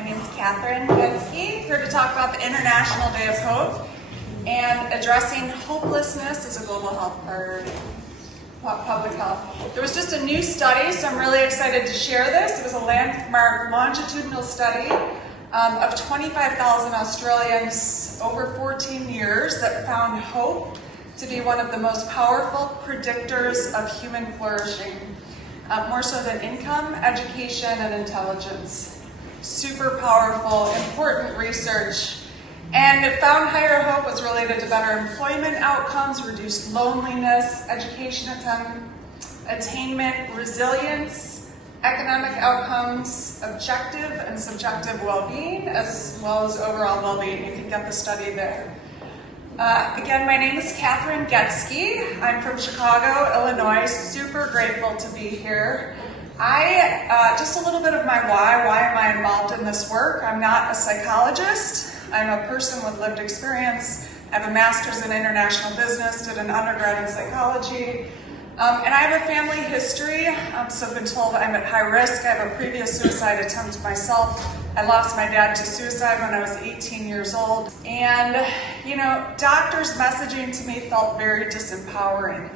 My name is Catherine Getsky, here to talk about the International Day of Hope and addressing hopelessness as a global health priority, public health. There was just a new study, so I'm really excited to share this. It was a landmark longitudinal study of 25,000 Australians over 14 years that found hope to be one of the most powerful predictors of human flourishing, more so than income, education, and intelligence. Super powerful, important research. And it found higher hope was related to better employment outcomes, reduced loneliness, education attainment, resilience, economic outcomes, objective and subjective well-being, as well as overall well-being. You can get the study there. Again, my name is Catherine Getsky. I'm from Chicago, Illinois. Super grateful to be here. Just a little bit of my why am I involved in this work? I'm not a psychologist. I'm a person with lived experience. I have a master's in international business, did an undergrad in psychology. And I have a family history, so I've been told I'm at high risk. I have a previous suicide attempt myself. I lost my dad to suicide when I was 18 years old. And, you know, doctors' messaging to me felt very disempowering.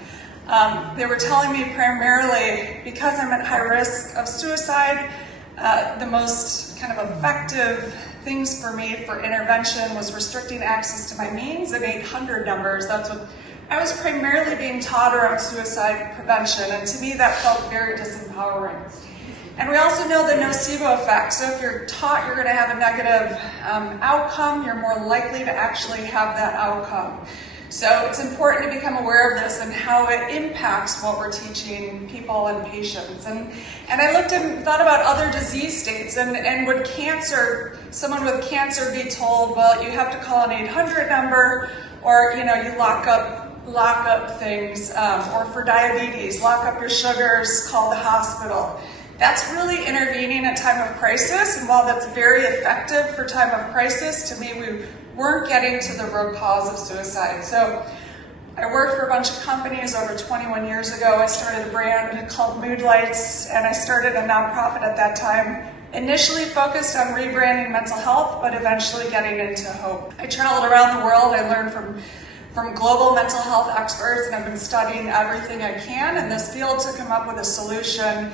They were telling me primarily, because I'm at high risk of suicide, the most kind of effective things for me for intervention was restricting access to my means and 800 numbers. That's what I was primarily being taught around suicide prevention, and to me that felt very disempowering. And we also know the nocebo effect. So if you're taught you're going to have a negative outcome, you're more likely to actually have that outcome. So it's important to become aware of this and how it impacts what we're teaching people and patients. And I looked and thought about other disease states, and would someone with cancer be told, well, you have to call an 800 number, or you lock up things, or for diabetes, lock up your sugars, call the hospital. That's really intervening at time of crisis, and while that's very effective for time of crisis, to me we weren't getting to the root cause of suicide. So I worked for a bunch of companies over 21 years ago. I started a brand called Mood Lights, and I started a nonprofit at that time, initially focused on rebranding mental health, but eventually getting into hope. I traveled around the world. I learned from global mental health experts, and I've been studying everything I can in this field to come up with a solution,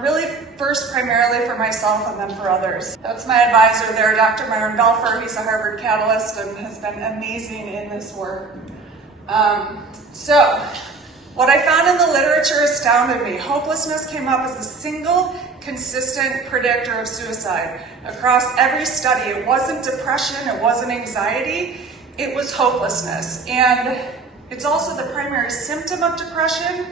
really first primarily for myself and then for others. That's my advisor there, Dr. Myron Belfer. He's a Harvard Catalyst and has been amazing in this work. So what I found in the literature astounded me. Hopelessness came up as the single consistent predictor of suicide across every study. It wasn't depression, it wasn't anxiety, it was hopelessness. And it's also the primary symptom of depression.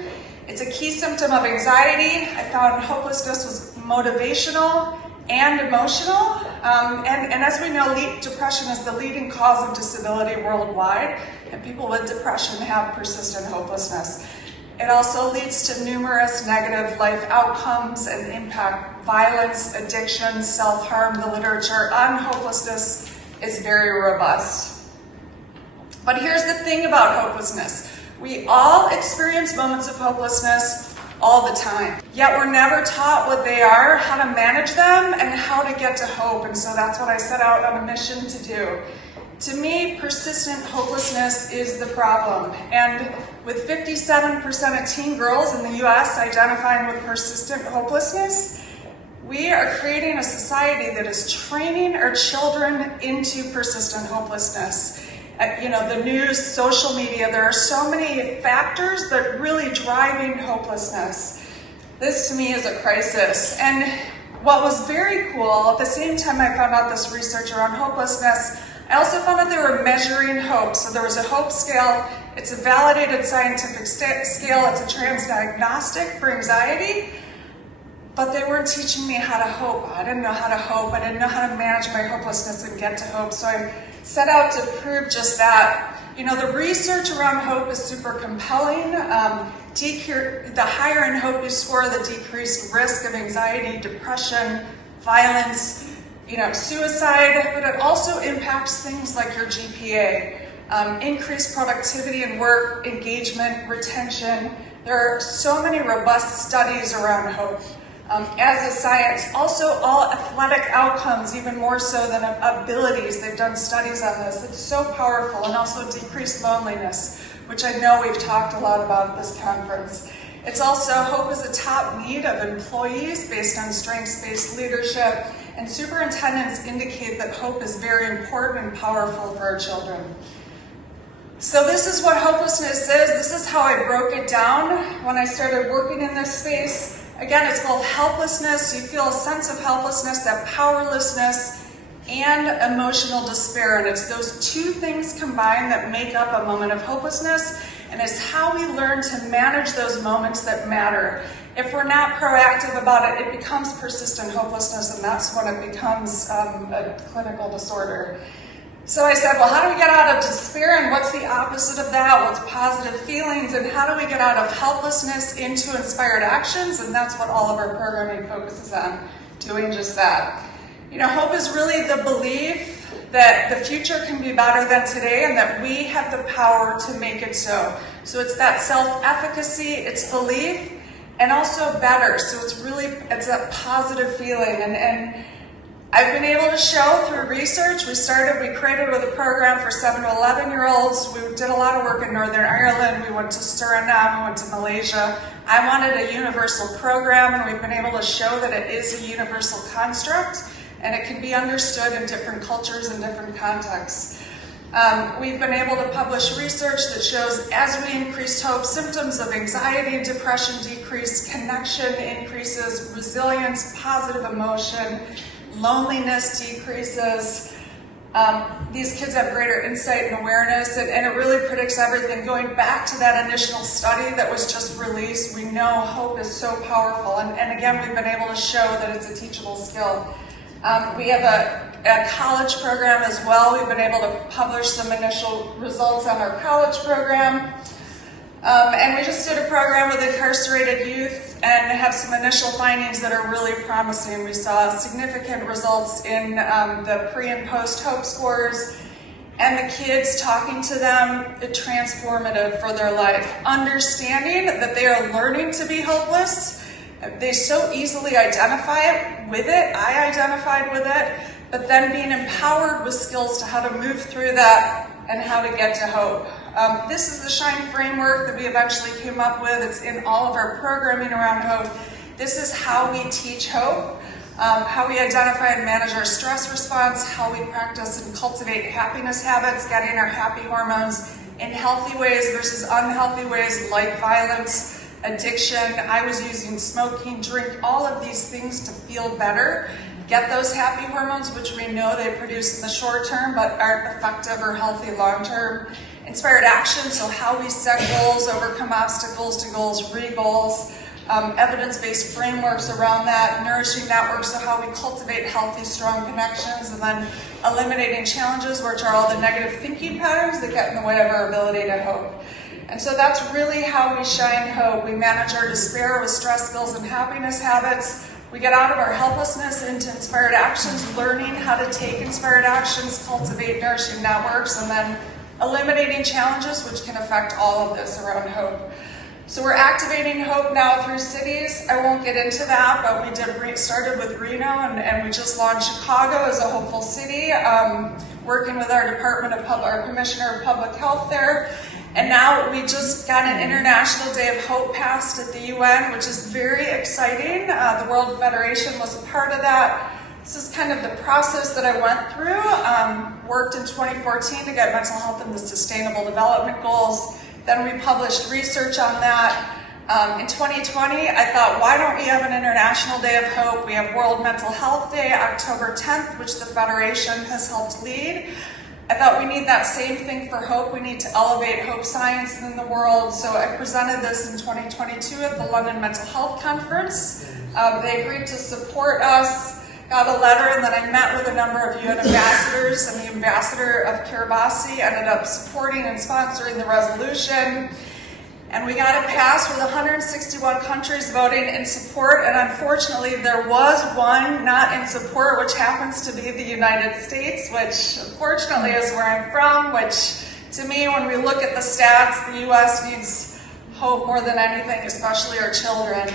It's a key symptom of anxiety. I found hopelessness was motivational and emotional. And as we know, depression is the leading cause of disability worldwide, and people with depression have persistent hopelessness. It also leads to numerous negative life outcomes and impact violence, addiction, self-harm. The literature on hopelessness is very robust. But here's the thing about hopelessness. We all experience moments of hopelessness all the time. Yet we're never taught what they are, how to manage them, and how to get to hope. And so that's what I set out on a mission to do. To me, persistent hopelessness is the problem. And with 57% of teen girls in the US identifying with persistent hopelessness, we are creating a society that is training our children into persistent hopelessness. The news, social media, there are so many factors that are really driving hopelessness. This to me is a crisis. And what was very cool, at the same time I found out this research around hopelessness, I also found out they were measuring hope. So there was a hope scale. It's a validated scientific scale. It's a transdiagnostic for anxiety. But they weren't teaching me how to hope. I didn't know how to hope. I didn't know how to manage my hopelessness and get to hope. So I set out to prove just that. The research around hope is super compelling. The higher in hope you score, the decreased risk of anxiety, depression, violence, suicide, but it also impacts things like your GPA, increased productivity in work, engagement, retention. There are so many robust studies around hope. as a science. Also, all athletic outcomes, even more so than abilities. They've done studies on this. It's so powerful, and also decreased loneliness, which I know we've talked a lot about at this conference. It's also, hope is a top need of employees based on strengths-based leadership, and superintendents indicate that hope is very important and powerful for our children. So this is what hopelessness is. This is how I broke it down when I started working in this space. Again, it's both helplessness, you feel a sense of helplessness, that powerlessness, and emotional despair. And it's those two things combined that make up a moment of hopelessness, and it's how we learn to manage those moments that matter. If we're not proactive about it, it becomes persistent hopelessness, and that's when it becomes a clinical disorder. So I said, well, how do we get out of despair, and what's the opposite of that? What's positive feelings, and how do we get out of helplessness into inspired actions? And that's what all of our programming focuses on, doing just that. You know, hope is really the belief that the future can be better than today, and that we have the power to make it so. So it's that self-efficacy, it's belief, and also better. So it's that positive feeling. And I've been able to show through research, we created with a program for 7 to 11-year-olds. We did a lot of work in Northern Ireland. We went to Suriname, we went to Malaysia. I wanted a universal program, and we've been able to show that it is a universal construct, and it can be understood in different cultures and different contexts. We've been able to publish research that shows as we increase hope, symptoms of anxiety and depression decrease, connection increases, resilience, positive emotion, loneliness decreases. These kids have greater insight and awareness, and it really predicts everything. Going back to that initial study that was just released, we know hope is so powerful, and again, we've been able to show that it's a teachable skill. We have a college program as well. We've been able to publish some initial results on our college program. And we just did a program with incarcerated youth and have some initial findings that are really promising. We saw significant results in the pre and post hope scores, and the kids talking to them, transformative for their life. Understanding that they are learning to be hopeless. They so easily identify with it. I identified with it, but then being empowered with skills to how to move through that and how to get to hope. This is the SHINE framework that we eventually came up with. It's in all of our programming around hope. This is how we teach hope, how we identify and manage our stress response, how we practice and cultivate happiness habits, getting our happy hormones in healthy ways versus unhealthy ways like violence, addiction. I was using smoking, drink, all of these things to feel better, get those happy hormones, which we know they produce in the short term but aren't effective or healthy long term. Inspired action, so how we set goals, overcome obstacles to goals, re-goals, evidence-based frameworks around that, nourishing networks, so how we cultivate healthy, strong connections, and then eliminating challenges, which are all the negative thinking patterns that get in the way of our ability to hope. And so that's really how we shine hope. We manage our despair with stress skills and happiness habits. We get out of our helplessness into inspired actions, learning how to take inspired actions, cultivate nourishing networks, and then eliminating challenges, which can affect all of this around hope. So we're activating hope now through cities. I won't get into that, but we started with Reno, and we just launched Chicago as a hopeful city, working with our our Commissioner of Public Health there. And now we just got an International Day of Hope passed at the UN, which is very exciting. The World Federation was a part of that. This is kind of the process that I went through. Worked in 2014 to get mental health and the Sustainable Development Goals. Then we published research on that. In 2020, I thought, why don't we have an International Day of Hope? We have World Mental Health Day, October 10th, which the Federation has helped lead. I thought we need that same thing for hope. We need to elevate hope science in the world. So I presented this in 2022 at the London Mental Health Conference. They agreed to support us, got a letter, and then I met with a number of UN ambassadors, and the ambassador of Kiribati ended up supporting and sponsoring the resolution. And we got it passed with 161 countries voting in support, and unfortunately there was one not in support, which happens to be the United States, which unfortunately is where I'm from, which to me, when we look at the stats, the US needs hope more than anything, especially our children.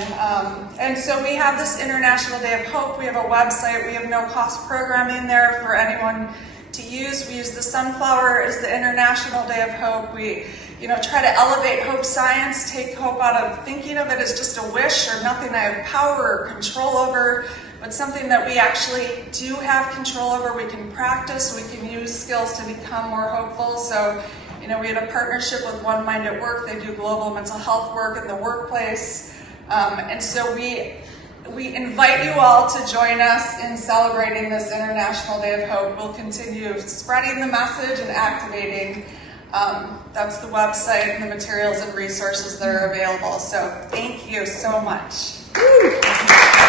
And so we have this International Day of Hope. We have a website. We have no-cost programming there for anyone to use. We use the sunflower as the International Day of Hope. We try to elevate hope science, take hope out of thinking of it as just a wish or nothing I have power or control over, but something that we actually do have control over. We can practice, we can use skills to become more hopeful. So, we had a partnership with One Mind at Work. They do global mental health work in the workplace. And so we invite you all to join us in celebrating this International Day of Hope. We'll continue spreading the message and activating. That's the website and the materials and resources that are available. So thank you so much. Woo!